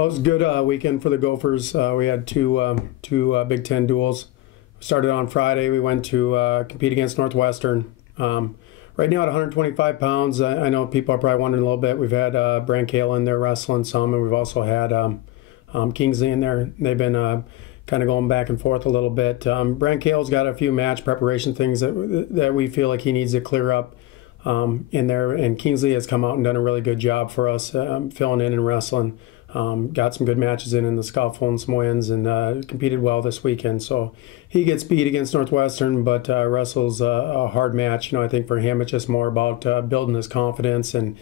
Well, it was a good weekend for the Gophers. We had two Big Ten duels. We started on Friday. We went to compete against Northwestern. Right now at 125 pounds, I know people are probably wondering a little bit. We've had Brandt in there wrestling some, and we've also had Kingsley in there. They've been kind of going back and forth a little bit. Brandt-Kahle's got a few match preparation things that we feel like he needs to clear up in there, and Kingsley has come out and done a really good job for us, filling in and wrestling. Got some good matches in the scuffle and some wins, and competed well this weekend. So he gets beat against Northwestern, but wrestles a hard match. I think for him it's just more about building his confidence and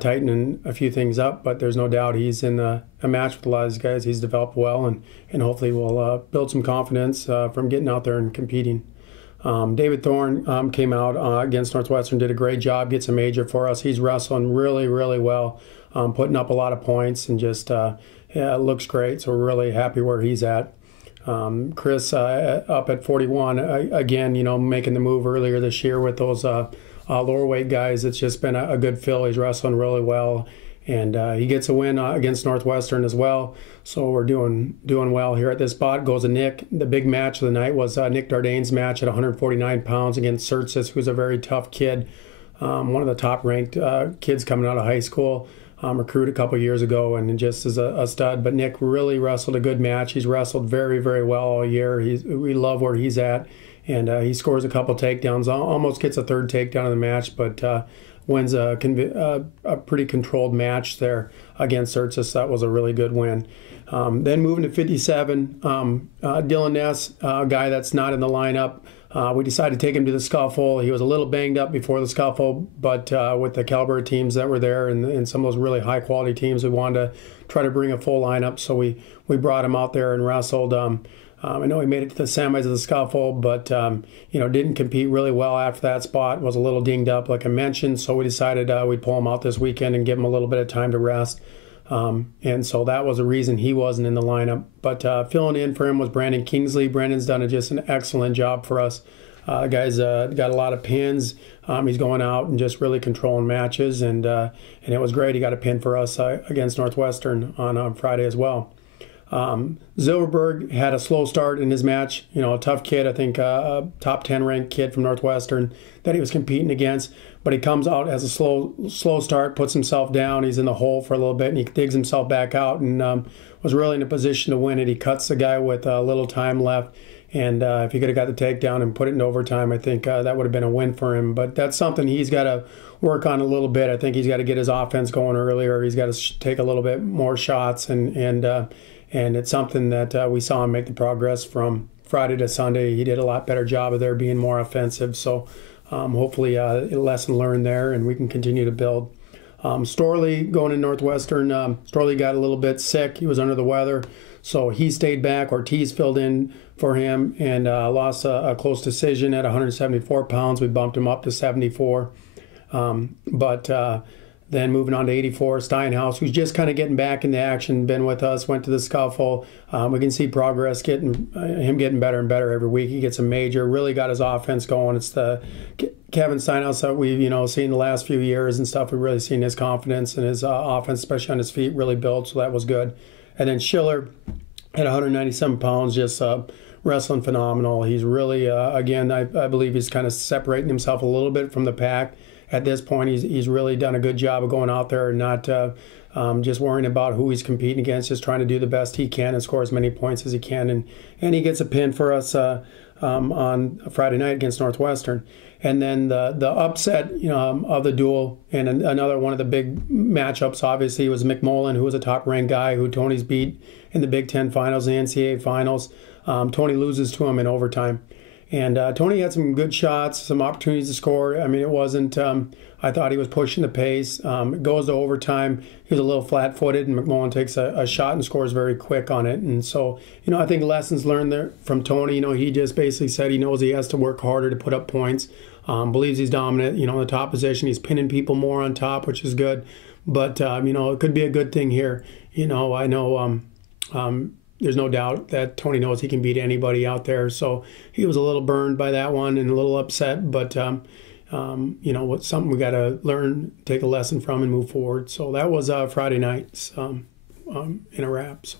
tightening a few things up. But there's no doubt he's in a match with a lot of these guys. He's developed well, and hopefully will build some confidence from getting out there and competing. David Thorne came out against Northwestern, did a great job, gets a major for us. He's wrestling really, really well, putting up a lot of points, and just looks great. So we're really happy where he's at. Chris up at 41 again, making the move earlier this year with those lower weight guys. It's just been a good fill. He's wrestling really well, and he gets a win against Northwestern as well. So we're doing well here at this spot. Goes to Nick. The big match of the night was Nick Dardane's match at 149 pounds against Sertzis, who's a very tough kid, one of the top-ranked kids coming out of high school, recruited a couple years ago, and just is a stud. But Nick really wrestled a good match. He's wrestled very, very well all year. We love where he's at, and he scores a couple takedowns, almost gets a third takedown in the match, but wins a pretty controlled match there against Sertzis. That was a really good win. Then moving to 57, Dylan Ness, a guy that's not in the lineup. We decided to take him to the scuffle. He was a little banged up before the scuffle, but with the caliber of teams that were there and some of those really high-quality teams, we wanted to try to bring a full lineup. So we brought him out there and wrestled. I know he made it to the semis of the scuffle, but didn't compete really well after that spot. Was a little dinged up, like I mentioned. So we decided we'd pull him out this weekend and give him a little bit of time to rest. And so that was the reason he wasn't in the lineup. But filling in for him was Brandon Kingsley. Brandon's done just an excellent job for us. The guy's got a lot of pins. He's going out and just really controlling matches, and it was great. He got a pin for us against Northwestern on Friday as well. Zilberberg had a slow start in his match. A tough kid, I think a top 10 ranked kid from Northwestern that he was competing against. But he comes out, has a slow start, puts himself down. He's in the hole for a little bit, and he digs himself back out, and was really in a position to win it. He cuts the guy with a little time left, and if he could have got the takedown and put it in overtime, I think that would have been a win for him. But that's something he's got to work on a little bit. I think he's got to get his offense going earlier. He's got to take a little bit more shots, and it's something that we saw him make the progress from Friday to Sunday. He did a lot better job of there being more offensive. So hopefully a lesson learned there, and we can continue to build. Storley going to Northwestern. Storley got a little bit sick. He was under the weather, so he stayed back. Ortiz filled in for him and lost a close decision at 174 pounds. We bumped him up to 74. Then moving on to 84, Steinhaus, who's just kind of getting back in the action, been with us, went to the scuffle. We can see progress, him getting better and better every week. He gets a major, really got his offense going. It's the Kevin Steinhaus that we've seen the last few years and stuff. We've really seen his confidence and his offense, especially on his feet, really built, so that was good. And then Schiller at 197 pounds, just wrestling phenomenal. He's really, again, I believe he's kind of separating himself a little bit from the pack. At this point, he's really done a good job of going out there and not just worrying about who he's competing against, just trying to do the best he can and score as many points as he can. And he gets a pin for us on Friday night against Northwestern. And then the upset of the duel, and another one of the big matchups, obviously, was McMullen, who was a top-ranked guy who Tony's beat in the Big Ten Finals, the NCAA Finals. Tony loses to him in overtime. And Tony had some good shots, some opportunities to score. I mean, it wasn't, I thought he was pushing the pace. It goes to overtime. He was a little flat-footed, and McMullen takes a shot and scores very quick on it. And so, I think lessons learned there from Tony. He just basically said he knows he has to work harder to put up points. Believes he's dominant, in the top position. He's pinning people more on top, which is good. But, it could be a good thing here. I know there's no doubt that Tony knows he can beat anybody out there. So he was a little burned by that one and a little upset. But, what's something we got to learn, take a lesson from, and move forward. So that was Friday night's in a wrap. So.